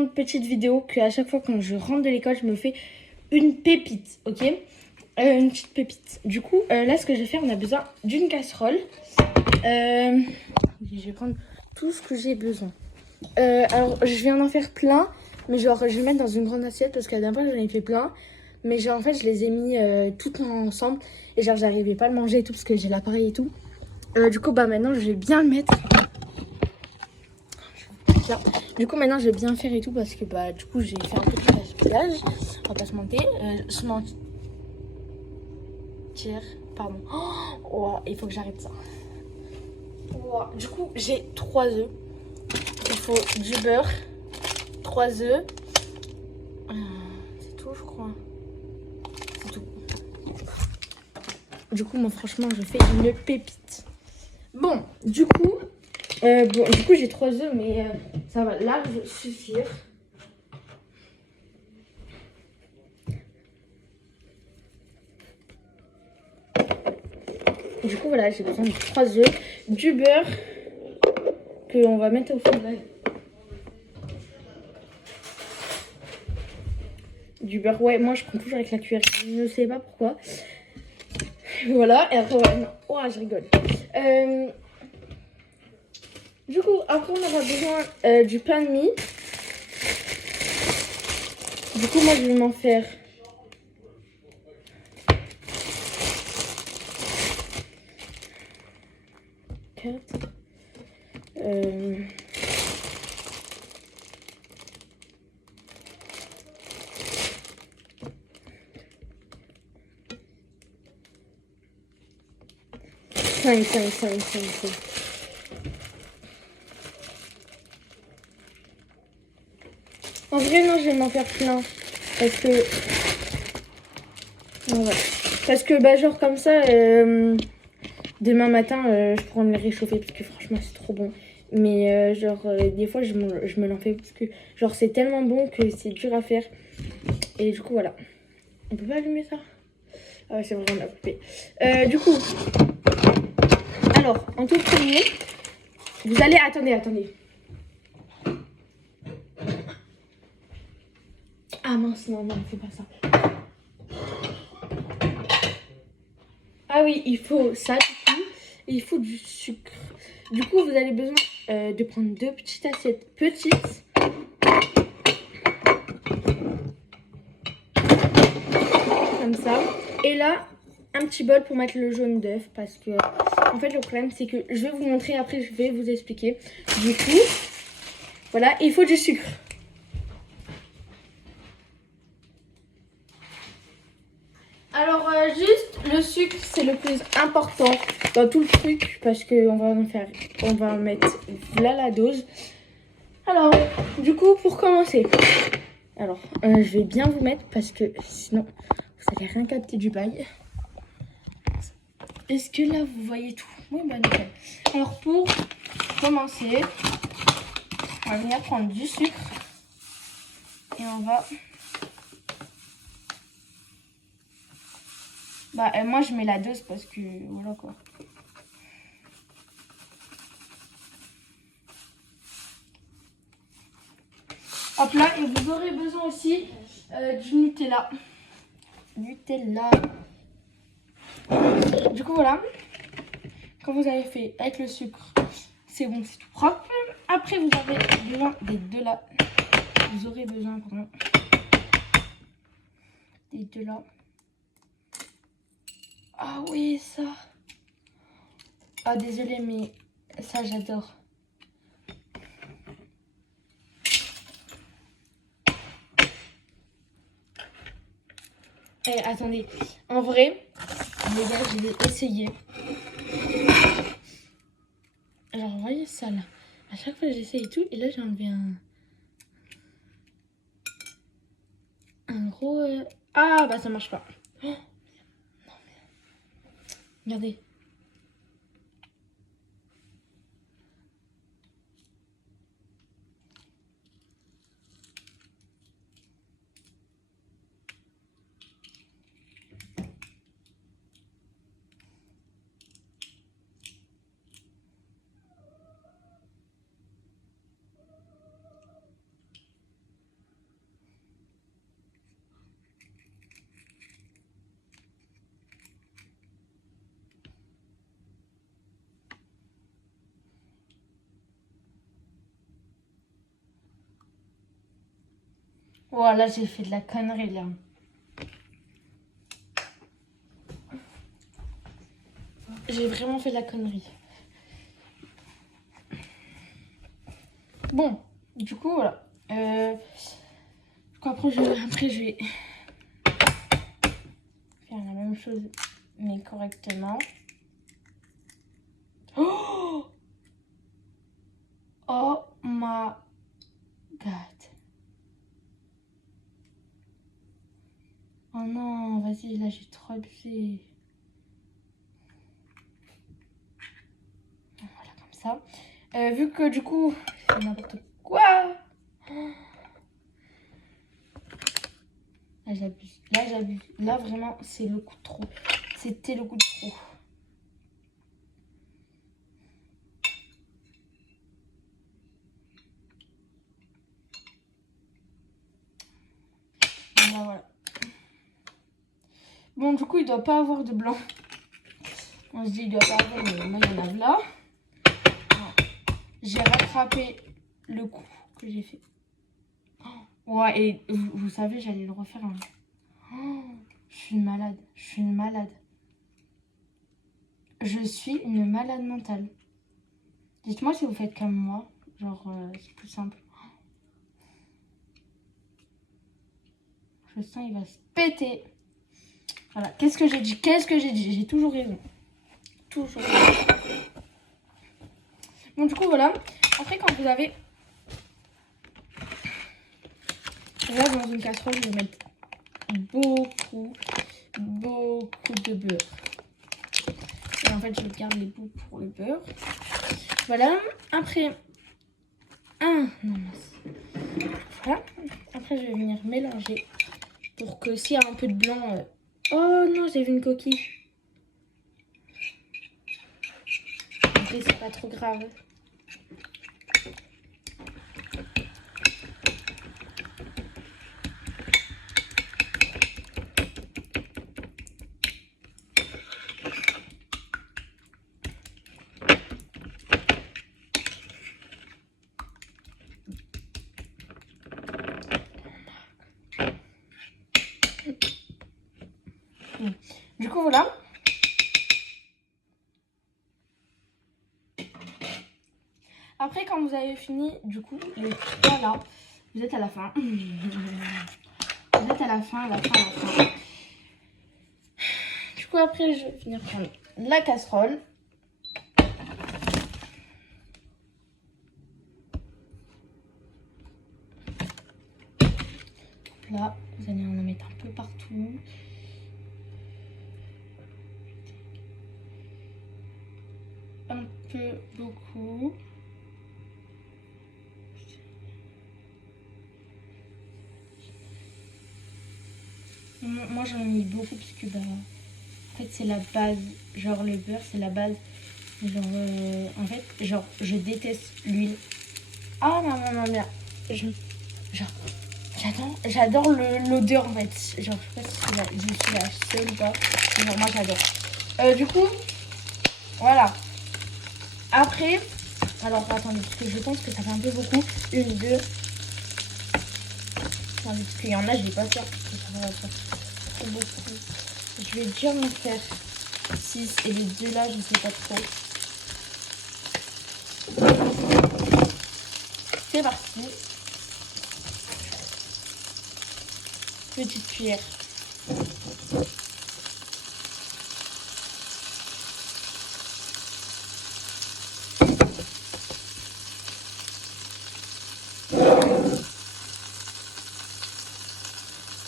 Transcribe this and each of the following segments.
une petite vidéo qu'à chaque fois quand je rentre de l'école, je me fais une pépite, ok? Une petite pépite. Du coup, là, ce que je vais faire, on a besoin d'une casserole. Je vais prendre tout ce que j'ai besoin. Alors, je viens d'en faire plein, mais genre, je vais le mettre dans une grande assiette parce qu'à la dernière fois, j'en ai fait plein. Mais genre, en fait, je les ai mis toutes ensemble et genre, j'arrivais pas à le manger et tout parce que j'ai l'appareil et tout. Du coup, bah maintenant, je vais bien le mettre. Du coup, maintenant, je vais bien faire et tout parce que bah, du coup, j'ai fait un peu de gaspillage. On va pas se mentir. Pardon. Oh, il faut que j'arrête ça. Oh, du coup, j'ai 3 œufs. Il faut du beurre, 3 œufs. C'est tout, je crois. C'est tout. Du coup, moi, franchement, je fais une pépite. Bon, du coup, j'ai 3 œufs, mais ça va large suffire. Du coup, voilà, j'ai besoin de 3 œufs, du beurre qu'on va mettre au fond de la... Du beurre, ouais, moi je prends toujours avec la cuillère, je ne sais pas pourquoi. Voilà, et après, ouais, non, oh, je rigole. Du coup, après, on aura besoin du pain de mie. Du coup, moi je vais m'en faire 4. 5. En vrai, non, je vais m'en faire plein. Parce que... Ouais. Parce que, bah, genre comme ça, demain matin, je pourrais me les réchauffer. Parce que franchement, c'est trop bon. Mais des fois, je me l'en fais. Parce que, genre, c'est tellement bon que c'est dur à faire. Et du coup, voilà. On peut pas allumer ça? Ah ouais, c'est vrai, on a coupé. Du coup... Alors, en tout premier, vous allez... Attendez. Ah mince, non, fais pas ça. Ah oui, il faut ça, du coup. Et il faut du sucre. Du coup, vous avez besoin de prendre 2 petites assiettes petites. Comme ça. Et là, un petit bol pour mettre le jaune d'œuf. Parce que, en fait, le problème, c'est que je vais vous montrer. Après, je vais vous expliquer. Du coup, voilà, il faut du sucre. Alors, juste, le sucre, c'est le plus important dans tout le truc. Parce qu'on va on va en mettre là la dose. Alors, du coup, pour commencer, alors, je vais bien vous mettre parce que sinon, vous allez rien capter du bail. Est-ce que là, vous voyez tout? Oui, bah nickel. Alors, pour commencer, on va venir prendre du sucre et on va... Bah, moi, je mets la dose parce que, voilà quoi. Hop là, et vous aurez besoin aussi du Nutella. Du coup, voilà. Quand vous avez fait avec le sucre, c'est bon, c'est tout propre. Après, vous avez besoin des deux là. Vous aurez besoin, pardon, des deux là. Ah oui, ça. Ah, désolé, mais ça, j'adore. Eh, attendez. En vrai, les gars, je vais essayer. Alors, vous voyez ça, là. À chaque fois, j'essaye tout. Et là, j'ai enlevé un gros... Ah, bah, ça marche pas. Oh, non, mais... Regardez. Voilà, j'ai fait de la connerie là. J'ai vraiment fait de la connerie. Bon, du coup, voilà. Après, je vais faire la même chose, mais correctement. Oh, oh my god. Oh non, vas-y, là j'ai trop abusé. Voilà, comme ça. Vu que du coup, c'est n'importe quoi. Là j'abuse, là j'abuse. Là vraiment, c'est le coup de trop. C'était le coup de trop. Là, voilà. Bon, du coup, il doit pas avoir de blanc. On se dit, il doit pas avoir, mais moi, il y en a là. J'ai rattrapé le coup que j'ai fait. Ouais, et vous savez, j'allais le refaire. Hein. Oh, je suis une malade. Je suis une malade. Je suis une malade mentale. Dites-moi si vous faites comme moi. Genre, c'est plus simple. Je sens il va se péter. Voilà. Qu'est-ce que j'ai dit? Qu'est-ce que j'ai dit? J'ai toujours raison. Toujours raison. Bon, du coup, voilà. Après, quand vous avez... Là, dans une casserole, je vais mettre beaucoup de beurre. Et en fait, je garde les bouts pour le beurre. Voilà. Après, voilà. Après, je vais venir mélanger pour que s'il y a un peu de blanc... Oh non, j'ai vu une coquille. Mais c'est pas trop grave. Du coup, voilà. Après, quand vous avez fini, du coup, le voilà, vous êtes à la fin. Vous êtes à la fin, à la fin, à la fin. Du coup, après, je vais venir prendre la casserole. Là, vous allez en mettre un peu partout. Un peu, beaucoup. Moi, j'en ai mis beaucoup parce que, bah, en fait, c'est la base. Genre, le beurre, c'est la base. Genre, en fait, genre, je déteste l'huile. Ah, maman, genre, j'adore l'odeur, en fait. Genre, je sais pas si je suis la seule ou pas. Mais genre, moi, j'adore. Du coup, voilà. Après, alors, attendez, parce que je pense que ça fait un peu beaucoup. Une, deux. Attendez, parce qu'il y en a, je vais pas faire. Parce que ça va faire trop beaucoup. Je vais déjà m'en faire 6 et les deux là, je sais pas trop. C'est parti. Petite cuillère.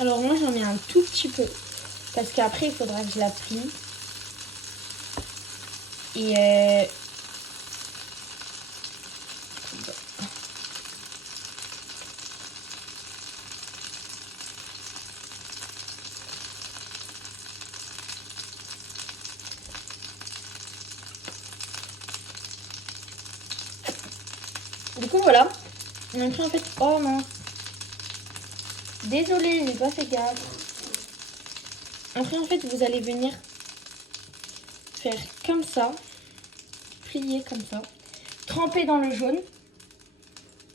Alors moi j'en mets un tout petit peu. Parce qu'après il faudra que je la plie. Et du coup voilà. Et après en fait, oh non. Désolée, j'ai pas fait gaffe. Après en fait vous allez venir faire comme ça. Plier comme ça. Tremper dans le jaune.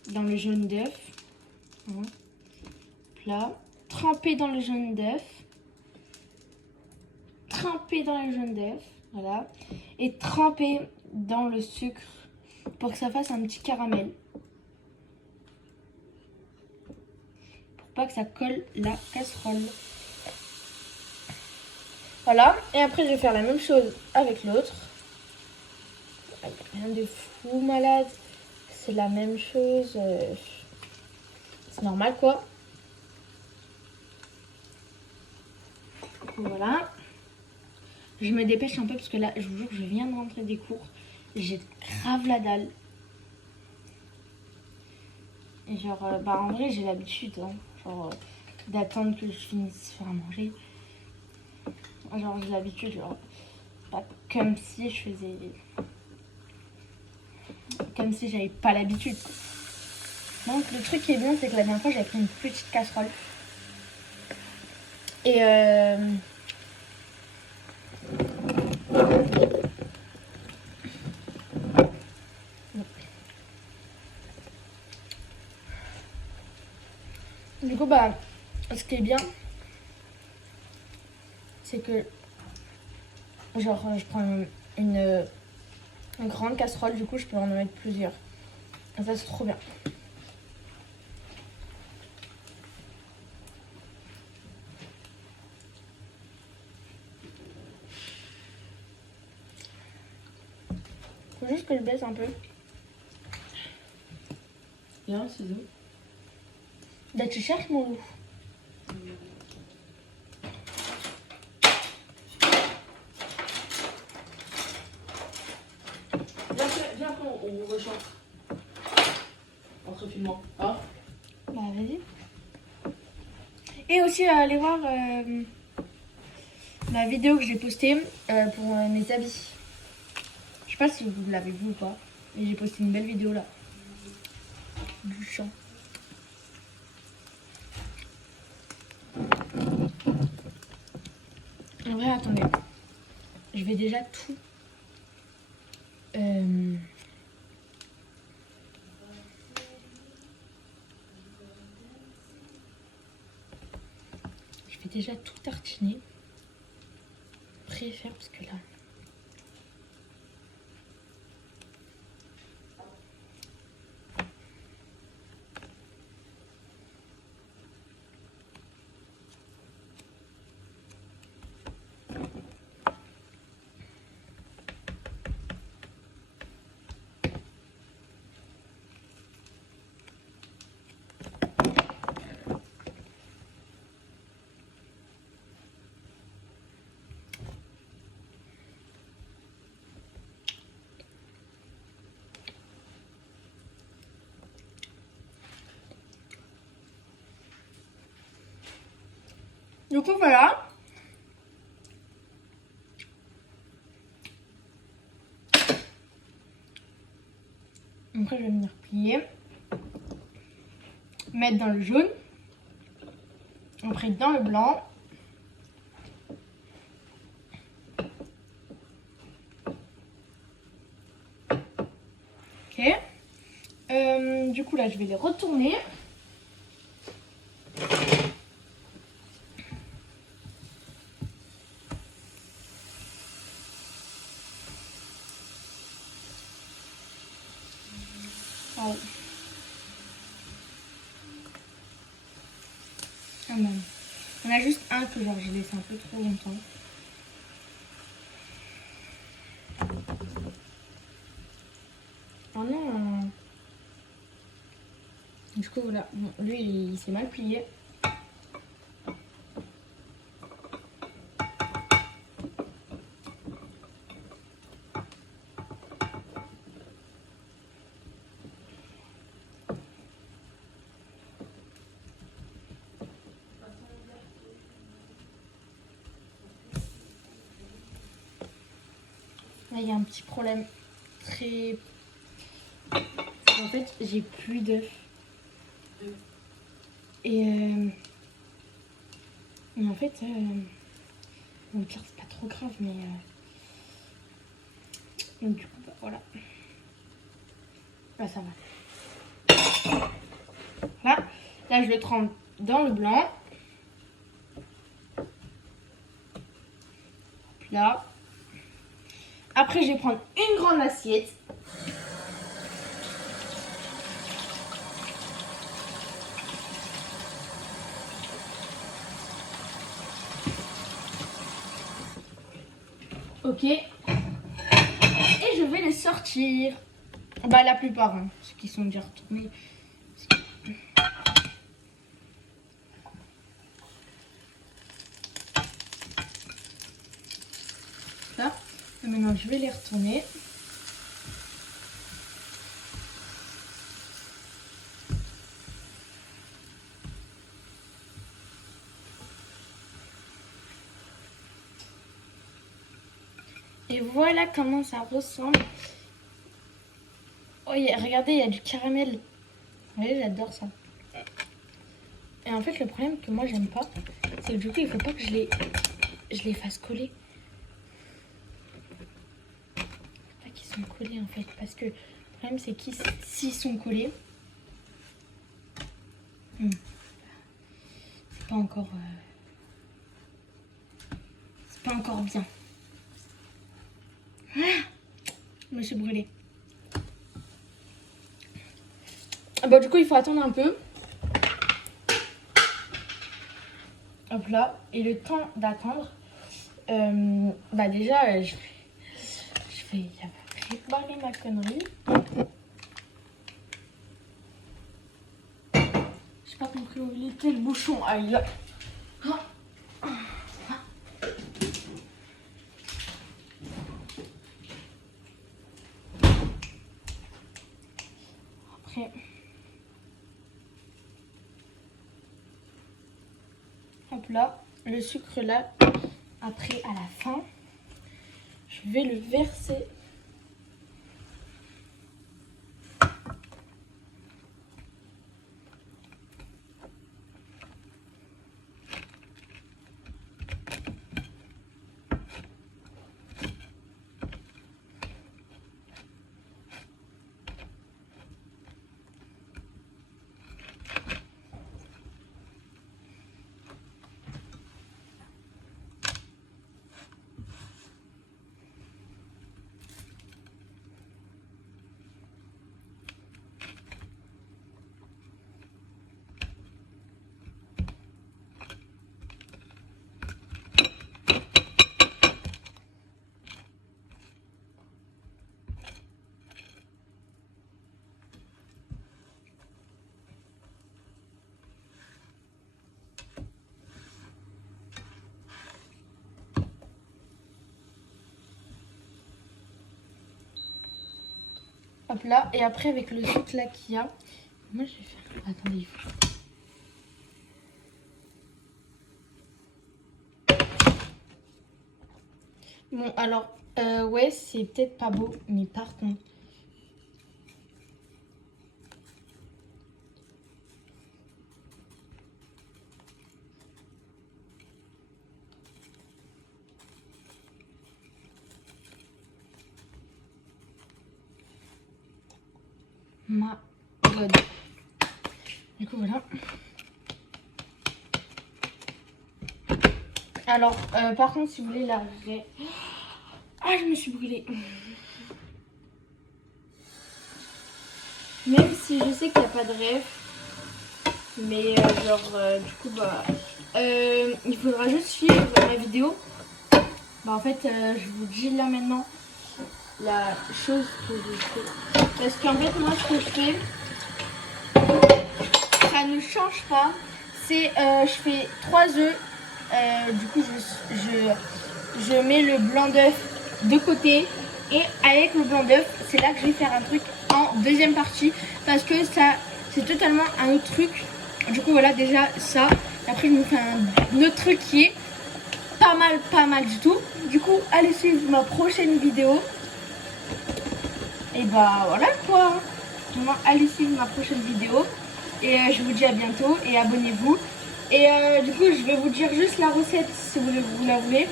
Dans le jaune d'œuf. Voilà. là. Tremper dans le jaune d'œuf. Tremper dans le jaune d'œuf. Voilà. Et tremper dans le sucre pour que ça fasse un petit caramel. Pour pas que ça colle la casserole. Voilà. Et après, je vais faire la même chose avec l'autre. Rien de fou malade. C'est la même chose. C'est normal quoi. Voilà. Je me dépêche un peu parce que là, je vous jure, je viens de rentrer des cours. J'ai grave la dalle. Et genre, en vrai, j'ai l'habitude. Hein, genre, d'attendre que je finisse de faire à manger. Genre, j'ai l'habitude. Genre, pas comme si je faisais. Comme si j'avais pas l'habitude. Donc, le truc qui est bien, c'est que la dernière fois, j'avais pris une petite casserole. Et du coup, ce qui est bien, c'est que, genre, je prends une grande casserole, du coup, je peux en mettre plusieurs. Et ça, c'est trop bien. Faut juste que je baisse un peu. Il y a un ciseau. Là, tu cherches mon loup. Viens après, on rechante. Entre filmant. Hein? Bah, vas-y. Et aussi, allez voir la vidéo que j'ai postée pour mes habits. Je sais pas si vous l'avez vu ou pas, mais j'ai posté une belle vidéo là. Du champ. En vrai, attendez. Je vais déjà tout. Je vais déjà tout tartiner. Préfère parce que là. Du coup, voilà. Après, je vais venir plier. Mettre dans le jaune. Après, dans le blanc. Ok. Du coup, là, je vais les retourner. Oh. Ah non. Il y en a juste un que genre j'ai laissé un peu trop longtemps. Oh non. Du coup voilà, bon, lui il s'est mal plié. Là il y a un petit problème très... En fait j'ai plus d'œufs. Et en fait, au pire c'est pas trop grave mais... Donc du coup bah voilà. Là ça va. Là je le trempe dans le blanc. Là. Après, je vais prendre une grande assiette. Ok. Et je vais les sortir. Bah, la plupart, hein, ceux qui sont déjà retournés. Là. Et maintenant, je vais les retourner. Et voilà comment ça ressemble. Oh, regardez, il y a du caramel. Vous voyez, j'adore ça. Et en fait, le problème que moi, j'aime pas, c'est que du coup, il faut pas que je les fasse coller. Il faut pas qu'ils sont collés, en fait. Parce que le problème, c'est qu'ils, s'ils sont collés, c'est pas encore... c'est pas encore bien. Ah, je me suis brûlée. Bon, du coup, il faut attendre un peu. Hop là. Et le temps d'attendre, bah déjà, je vais réparer ma connerie. J'ai pas compris où il était le bouchon. Aïe là. Après... Hop là, le sucre là, après à la fin, je vais le verser. Hop là, et après avec le sucre là qu'il y a, moi je vais faire... Attendez, il faut... Bon, alors, ouais, c'est peut-être pas beau, mais par contre... Ma god. Du coup, voilà. Alors, par contre, si vous voulez la vraie... Ah, je me suis brûlée. Même si je sais qu'il n'y a pas de rêve. Mais du coup, bah... il faudra juste suivre ma vidéo. Bah, en fait, je vous dis là maintenant la chose que je fais. Parce qu'en fait, moi, ce que je fais, ça ne change pas. C'est, je fais 3 œufs. Du coup, je mets le blanc d'œuf de côté. Et avec le blanc d'œuf, c'est là que je vais faire un truc en deuxième partie. Parce que ça, c'est totalement un autre truc. Du coup, voilà, déjà ça. Après, je me fais un autre truc qui est pas mal du tout. Du coup, allez suivre ma prochaine vidéo. Et bah voilà quoi. Vraiment, allez suivre ma prochaine vidéo. Et je vous dis à bientôt et abonnez-vous. Et du coup, je vais vous dire juste la recette si vous la voulez.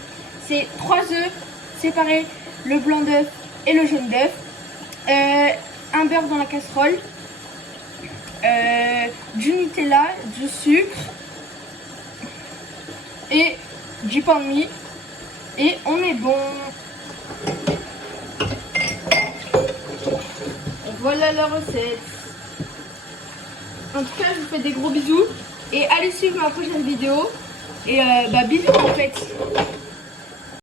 C'est 3 œufs séparés, le blanc d'œuf et le jaune d'œuf. Un beurre dans la casserole. Du Nutella, du sucre. et du pain de mie. Et on est bon. Voilà la recette. En tout cas, je vous fais des gros bisous. Et allez suivre ma prochaine vidéo. Et bisous en fait.